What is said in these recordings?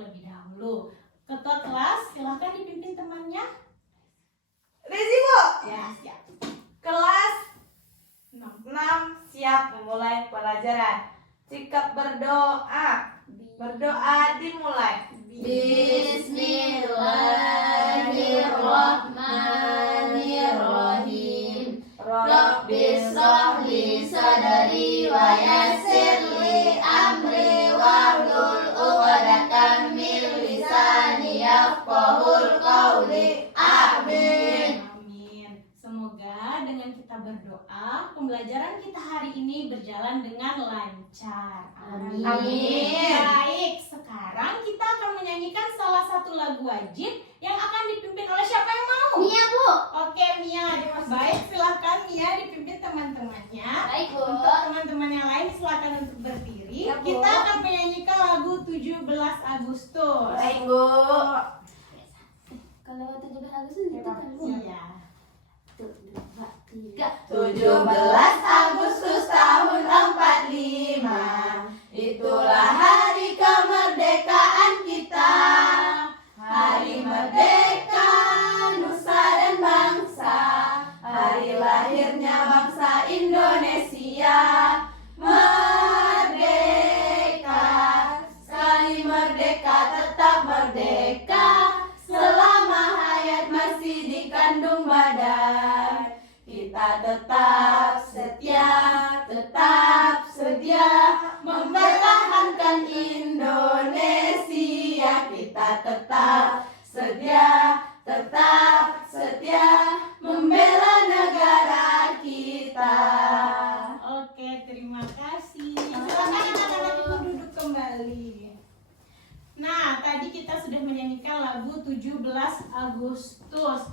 terlebih dahulu. Ketua kelas, silahkan dipimpin temannya. Rezi, Bu. Ya, siap. Kelas 6. 6 siap memulai pelajaran. Sikap berdoa. Berdoa dimulai. Bismillahirrahmanirrahim. Rabbishrahli sadri wa yassirli amri wahlul 'uqdatam min lisani yafqahul qawli. Amin. Amin. Semoga dengan kita berdoa, pembelajaran kita hari ini berjalan dengan lancar. Amin. Baik, sekarang kita akan menyanyikan salah satu lagu wajib yang akan dipimpin oleh siapa yang mau? Mia, Bu. Oke, Mia. Baik, silahkan Mia dipimpin teman-temannya. Baik, Bu. Untuk teman-teman yang lain silahkan untuk berdiri. Ya, Bu. Kita akan menyanyikan lagu 17 Agustus. Baik, Bu. Kalau 17 Agustus itu kan, Bu. Iya. 17 Agustus tahun 45, itulah hari kemerdekaan kita. Hari merdeka nusa dan bangsa, hari lahirnya bangsa Indonesia. Merdeka, sekali merdeka tetap merdeka, selama hayat masih dikandung badan. Kita tetap setia mempertahankan Indonesia. Kita tetap setia membela negara kita. Oke, terima kasih. Silakan anak-anak ibu duduk kembali. Nah, tadi kita sudah menyanyikan lagu 17 Agustus.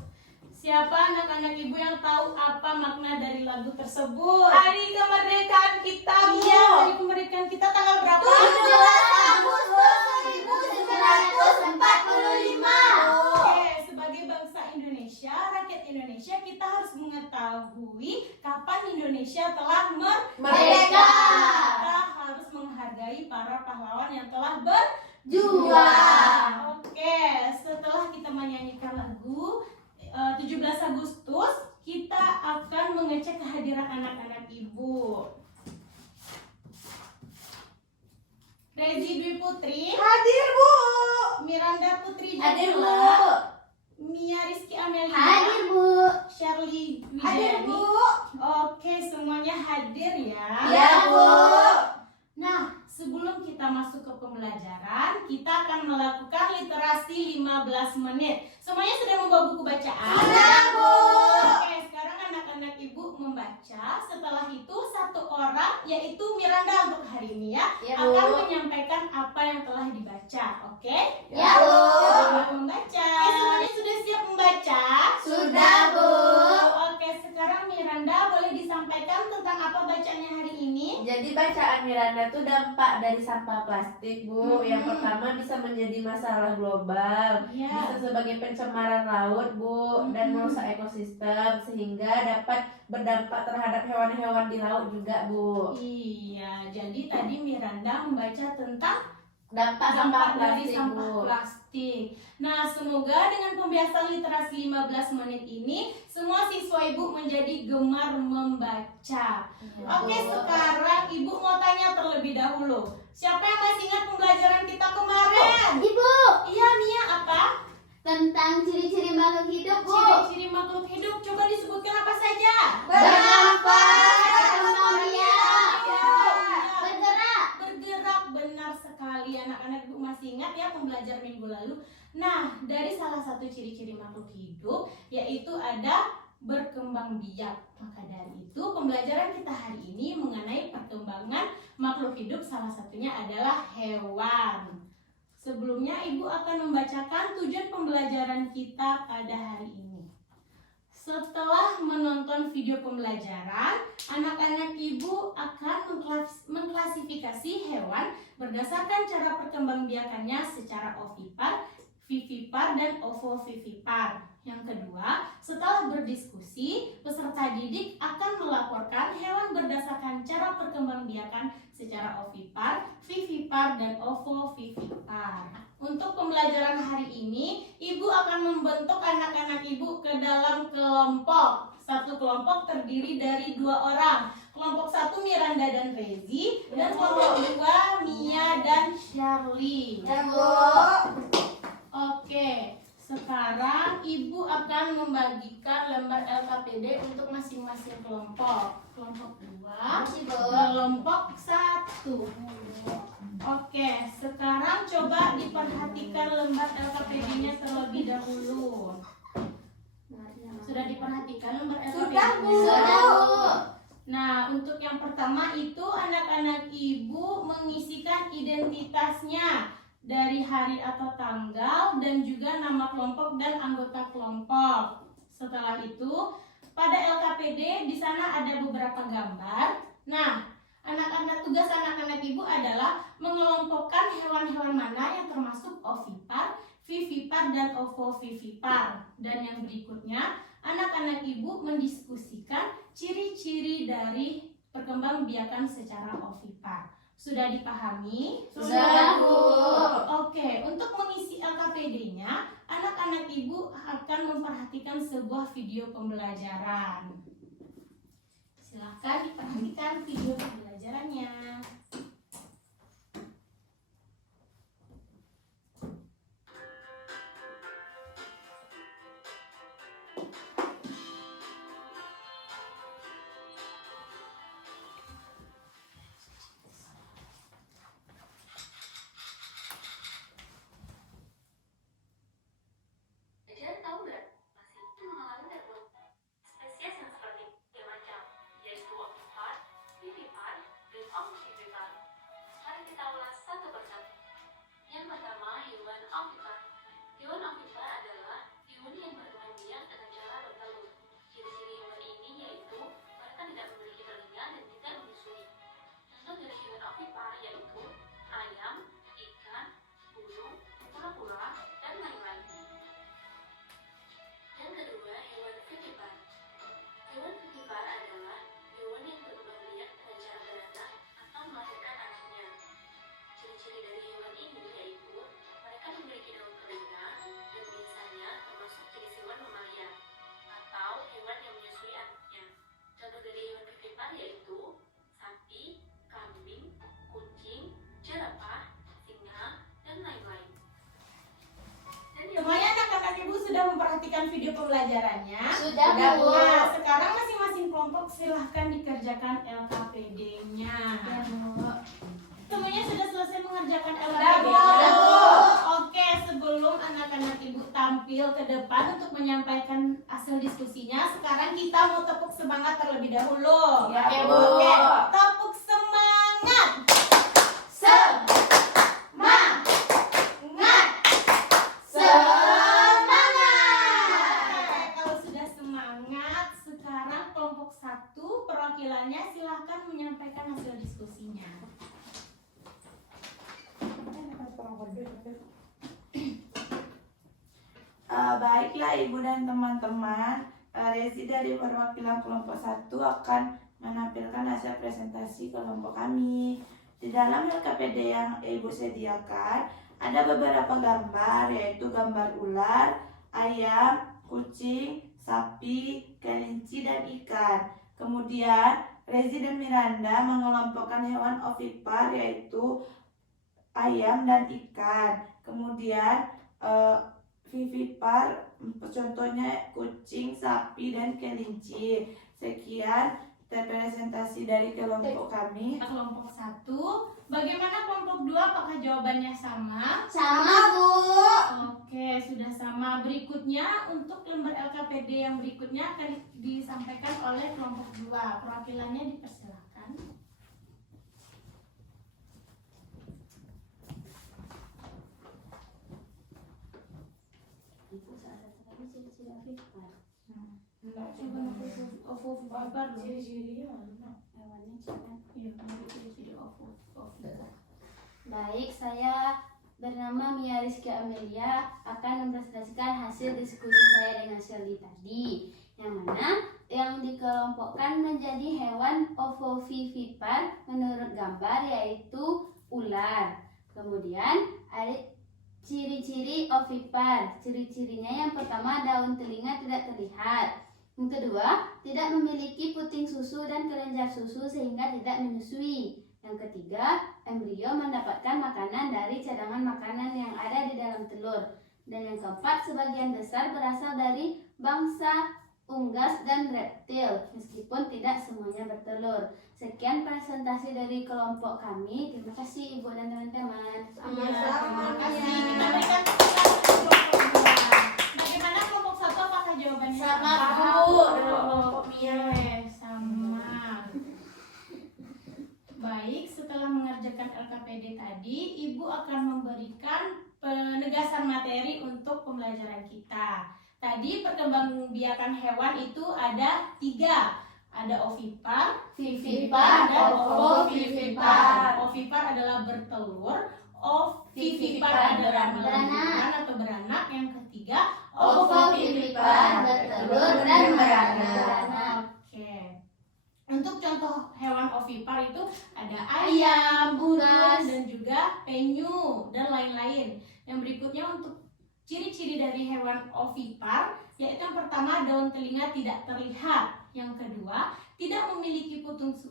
Siapa anak-anak ibu yang tahu apa makna dari lagu tersebut? Hari kemerdekaan kita, Bu. Iya, hari kemerdekaan kita tanggal berapa? 17 Agustus 1945. Oke, sebagai bangsa Indonesia, rakyat Indonesia, kita harus mengetahui kapan Indonesia telah Merdeka. Kita harus menghargai para pahlawan yang telah berjuang. Juang. Oke, setelah kita menyanyikan lagu 17 Agustus, kita akan mengecek kehadiran anak-anak ibu. Rezi Dwi Putri, Hadir, Bu. Miranda Putri Hadir, Bu. Jamila, Mia Rizky Amelia, Hadir, Bu. Shirley Hadir, Wijani. Bu. Oke, semuanya hadir ya. Ya, Bu. Nah, sebelum kita masuk ke pembelajaran, kita akan melakukan literasi 15 menit. Semuanya sudah membawa buku bacaan? Sudah, Bu. Oke, sekarang anak-anak ibu membaca. Setelah itu satu orang, yaitu Miranda untuk hari ini ya, Ya, Bu. akan menyampaikan apa yang telah dibaca. Oke? Ya, Bu. Selamat membaca. Semuanya sudah siap membaca? Sudah, Bu. Oke, sekarang Miranda boleh disampaikan tentang apa bacaannya hari ini? Jadi bacaan Miranda tuh dampak dari sampah plastik, Bu. Yang pertama bisa menjadi masalah global, Iya. bisa sebagai pencemaran laut, Bu, dan merusak ekosistem sehingga dapat berdampak terhadap hewan-hewan di laut juga, Bu. Iya, jadi tadi Miranda membaca tentang Dampak dampak sampah dari plastik, sampah Bu. plastik. Nah, semoga dengan pembiasaan literasi 15 menit ini, semua siswa ibu menjadi gemar membaca. Oke, sekarang ibu mau tanya terlebih dahulu. Siapa yang masih ingat pembelajaran kita kemarin? Ibu, Iya, Mia, apa? tentang ciri-ciri makhluk hidup, Bu. Ciri-ciri makhluk hidup, coba disebutkan apa saja? Bernafas, bermanusia, bergerak. Bergerak, benar sekali. Anak-anak ibu masih ingat ya pembelajaran minggu lalu. Nah, dari salah satu ciri-ciri makhluk hidup yaitu ada berkembang biak. Maka dari itu pembelajaran kita hari ini mengenai perkembangan makhluk hidup, salah satunya adalah hewan. Sebelumnya ibu akan membacakan tujuan pembelajaran kita pada hari ini. Setelah menonton video pembelajaran, anak-anak ibu akan mengklasifikasi hewan berdasarkan cara perkembangbiakannya secara ovipar, vivipar, dan ovovivipar. Yang kedua, setelah berdiskusi, peserta didik akan melaporkan hewan berdasarkan cara perkembangbiakan secara ovipar, vivipar, vivipar, dan ovovivipar. Untuk pembelajaran hari ini, Ibu akan membentuk anak-anak Ibu ke dalam kelompok. Satu kelompok terdiri dari 2 orang. Kelompok 1 Miranda dan Rezi, dan kelompok 2 Mia dan Charlie. Ya, Bu. Oke, sekarang Ibu akan membagikan lembar LKPD untuk masing-masing kelompok. Kelompok 2, kelompok 1. Oke, sekarang coba diperhatikan lembar LKPD-nya terlebih dahulu. Sudah diperhatikan lembar Sudah, Bu. LKPD-nya? Sudah, Bu. Nah, untuk yang pertama itu anak-anak Ibu mengisikan identitasnya dari hari atau tanggal dan juga nama kelompok dan anggota kelompok. Setelah itu, pada LKPD di sana ada beberapa gambar. Nah, tugas anak-anak Ibu adalah mengelompokkan hewan-hewan mana yang termasuk ovipar, vivipar, dan ovovivipar. Dan yang berikutnya, anak-anak Ibu mendiskusikan ciri-ciri dari perkembangbiakan secara ovipar. Sudah dipahami? Sudah, Bu. Oke, untuk mengisi LKPD-nya, anak-anak Ibu akan memperhatikan sebuah video pembelajaran. Silahkan diperhatikan video pembelajarannya. Belajar tahu nggak? Masih itu mengalami gangguan spesies yang seperti macam, yaitu ovipar, vivipar, dan ovovivipar. Mari kita ulas satu persatu. Yang pertama, hewan ovipar. Hewan ovipar adalah hewan yang berkembang biak dengan cara bertelur. Ciri-ciri hewan ini yaitu mereka tidak memiliki telinga dan tidak menyusui. Contoh dari hewan ovipar yaitu ayam, ikan, burung, kura-kura, dan lain-lain. Yang kedua, hewan vivipar. Hewan vivipar adalah hewan yang berkembang biak dengan cara beranak atau melahirkan anaknya. Ciri-ciri dari hewan ini yaitu mereka memiliki daun telinga dan biasanya termasuk jenis hewan mamalia atau hewan yang menyusui anaknya. Contoh dari hewan vivipar yaitu sapi, kambing, kucing, jerapah, singa, dan lain-lain. Semuanya anak-anak Ibu sudah memperhatikan video pembelajarannya? Sudah, Bu. Nah, sekarang masing-masing kelompok silahkan dikerjakan LKPD-nya. Semuanya sudah selesai mengerjakan LKPD-nya? Sudah, Bu. Oke, sebelum anak-anak Ibu tampil ke depan untuk menyampaikan hasil diskusinya, sekarang kita mau tepuk semangat terlebih dahulu. Ya, Oke, Bu. Oke, tepuk semangat. Oke, kalau sudah semangat, sekarang kelompok 1 perwakilannya silahkan menyampaikan hasil diskusinya. Baiklah Ibu dan teman-teman, Rezi dari perwakilan kelompok 1 akan menampilkan hasil presentasi kelompok kami. Di dalam LKPD yang Ibu sediakan ada beberapa gambar, yaitu gambar ular, ayam, kucing, sapi, kelinci, dan ikan. Kemudian Rezi dan Miranda mengelompokkan hewan ovipar, yaitu ayam dan ikan. Kemudian vivipar contohnya kucing, sapi, dan kelinci. Sekian representasi dari kelompok kami. Kelompok 1, bagaimana kelompok 2? Apakah jawabannya sama? Sama, Bu. Oke, sudah sama. Berikutnya untuk lembar LKPD yang berikutnya akan disampaikan oleh kelompok 2. Perwakilannya dipersilakan. Coba ciri-cirinya Baik, saya bernama Mia Rizky Amelia akan mempresentasikan hasil diskusi saya dengan Shelly tadi, yang mana yang dikelompokkan menjadi hewan ovovivipar menurut gambar, yaitu ular. Kemudian ada ciri-ciri ovipar. Ciri-cirinya yang pertama, daun telinga tidak terlihat. Yang kedua, tidak memiliki puting susu dan kelenjar susu sehingga tidak menyusui. Yang ketiga, embrio mendapatkan makanan dari cadangan makanan yang ada di dalam telur. Dan yang keempat, sebagian besar berasal dari bangsa unggas dan reptil, meskipun tidak semuanya bertelur. Sekian presentasi dari kelompok kami. Terima kasih Ibu dan teman-teman. Terima kasih. Kita berikan tepuk tangan untuk kelompok 2. Bagaimana kelompok 1? Apakah jawabannya Sama, sama? Bu, dengan kelompok Mia. Sama. Baik, setelah mengerjakan LKPD tadi, Ibu akan memberikan penegasan materi untuk pembelajaran kita. Tadi perkembangbiakan hewan itu ada 3. Ada ovipar, Vivipar, dan ovovivipar. Ovipar adalah bertelur, ovivipar adalah melahirkan atau beranak. Yang ketiga, Ovovivipar, bertelur dan beranak. Oke. Untuk contoh hewan ovipar itu ada ayam, burung, dan juga penyu dan lain-lain. Yang berikutnya untuk ciri-ciri dari hewan ovipar, yaitu yang pertama, daun telinga tidak terlihat. Yang kedua, tidak memiliki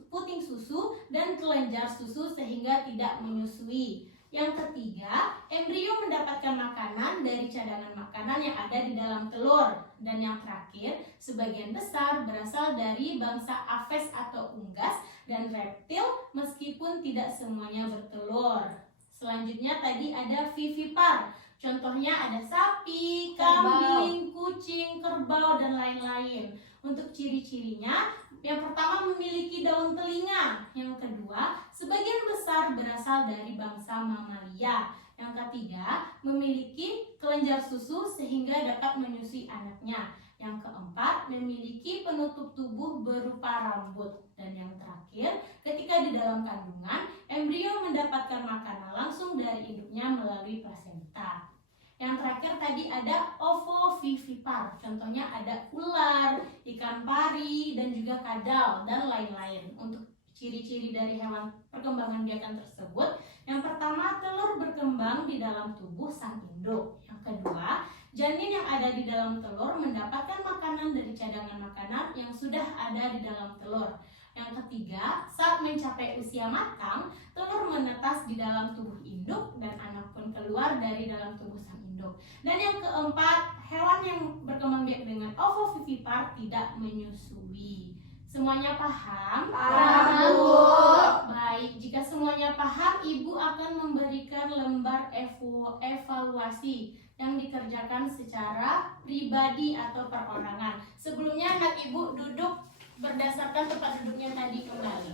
puting susu dan kelenjar susu sehingga tidak menyusui. Yang ketiga, embrio mendapatkan makanan dari cadangan makanan yang ada di dalam telur. Dan yang terakhir, sebagian besar berasal dari bangsa aves atau unggas dan reptil meskipun tidak semuanya bertelur. Selanjutnya tadi ada vivipar. Contohnya ada sapi, kambing, kucing, kerbau, dan lain-lain. Untuk ciri-cirinya, yang pertama memiliki daun telinga. Yang kedua, sebagian besar berasal dari bangsa mamalia. Yang ketiga, memiliki kelenjar susu sehingga dapat menyusui anaknya. Yang keempat, memiliki penutup tubuh berupa rambut. Dan yang terakhir, ketika di dalam kandungan, embrio mendapatkan makanan langsung dari induknya melalui plasenta. Yang terakhir tadi ada ovovivipar. Contohnya ada ular, ikan pari, dan juga kadal, dan lain-lain. Untuk ciri-ciri dari hewan perkembangan biakan tersebut, yang pertama, telur berkembang di dalam tubuh sang induk. Yang kedua, janin yang ada di dalam telur mendapatkan makanan dari cadangan makanan yang sudah ada di dalam telur. Yang ketiga, saat mencapai usia matang, telur menetas di dalam tubuh induk dan anak pun keluar dari dalam tubuh sang induk. Dan yang keempat, hewan yang berkembang biak dengan ovovivipar tidak menyusui. Semuanya paham? Paham, Bu. Baik, jika semuanya paham, Ibu akan memberikan lembar evaluasi yang dikerjakan secara pribadi atau perorangan. Sebelumnya anak Ibu duduk berdasarkan tempat duduknya tadi kembali.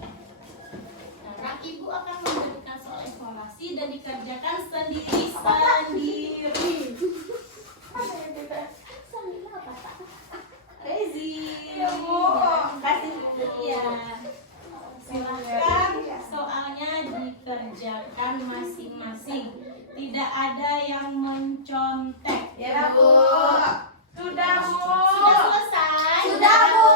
Karena Ibu akan memberikan soal evaluasi dan dikerjakan sendiri-sendiri. Rezi. Ya, Bu. Kasih. Iya. Silahkan soalnya dikerjakan masing-masing. Tidak ada yang mencontek. Ya, Bu. Sudah, Bu. Sudah selesai? Sudah, Bu.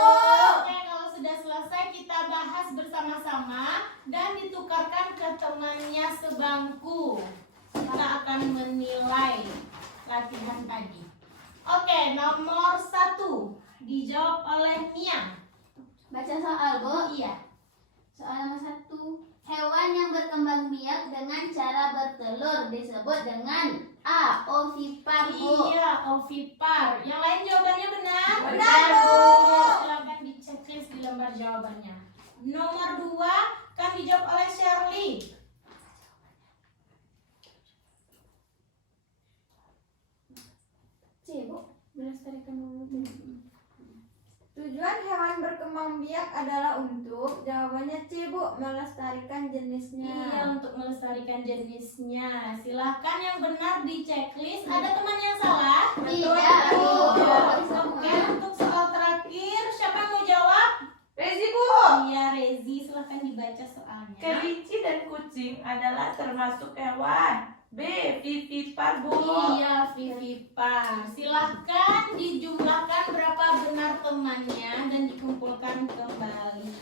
Oke, kalau sudah selesai kita bahas bersama-sama dan ditukarkan ke temannya sebangku. Kita akan menilai latihan tadi. Oke, nomor 1 dijawab oleh Mia. Baca soal, Bu. Iya. Soal nomor 1. Hewan yang berkembang biak dengan cara bertelur disebut dengan A. Ovipar, Bu. Iya, ovipar. Yang lain jawabannya benar? Benar, Bu. Silakan di checklist di lembar jawabannya. Nomor 2 kan dijawab oleh Shirley. C, Bu. Melestarikan Tujuan hewan berkembang biak adalah untuk, jawabannya C, Bu, melestarikan jenisnya. Iya, untuk melestarikan jenisnya. Silahkan yang benar di checklist. Ada teman yang salah? Tidak, Bu. Oke, untuk soal terakhir, siapa yang mau jawab? Rezi, Bu. Iya, Rezi. Silahkan dibaca soalnya. Kelinci dan kucing adalah termasuk hewan. B. Vivipar, Bu. Iya, vivipar. Silahkan dijumlahkan berapa benar temannya dan dikumpulkan kembali.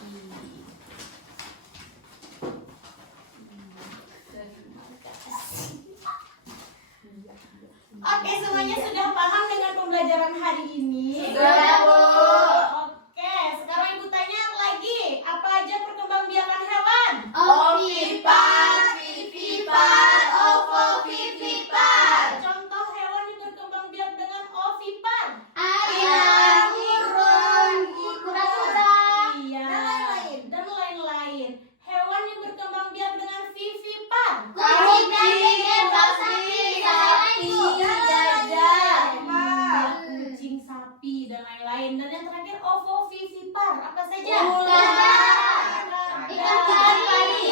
Apa saja? Ular. Ikan pari.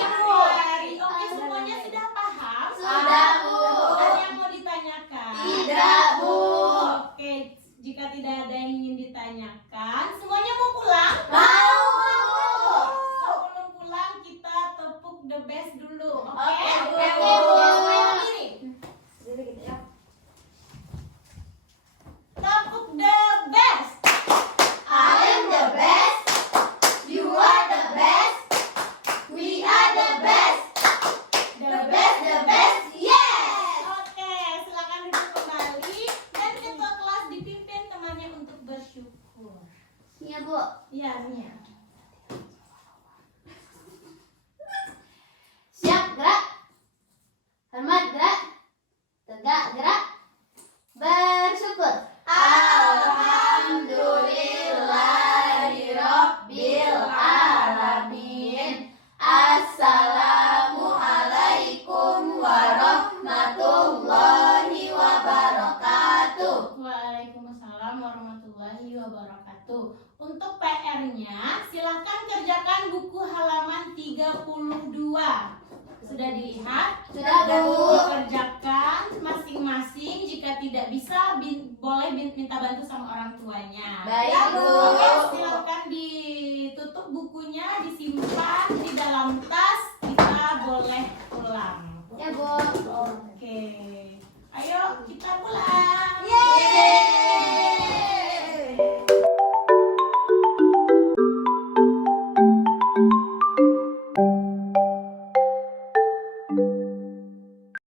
Oke, semuanya sudah paham? Sudah, Bu. Ada yang mau ditanyakan? Tidak, Bu. Oke, jika tidak ada yang ingin ditanyakan, semuanya mau pulang? Mau. Sebelum pulang kita tepuk the best dulu. Oke? Oke, Bu. Semuanya berdiri. Jadi gitu ya. Tepuk the best. I am the best. You are the best. We are the best. The best, yes. Oke, silakan duduk kembali dan ketua kelas dipimpin temannya untuk bersyukur. Iya, Bu. Iya, Mia. Siap, gerak. Hormat, gerak. Tegak, gerak. Bersyukur. Alhamdulillahirabbil alamin. Assalamualaikum warahmatullahi wabarakatuh. Waalaikumsalam warahmatullahi wabarakatuh. Untuk PR-nya, silahkan kerjakan buku halaman 32. Sudah dilihat? Sudah, Dan Bu. dikerjakan masing-masing. Jika tidak bisa, boleh minta bantu sama orang tuanya.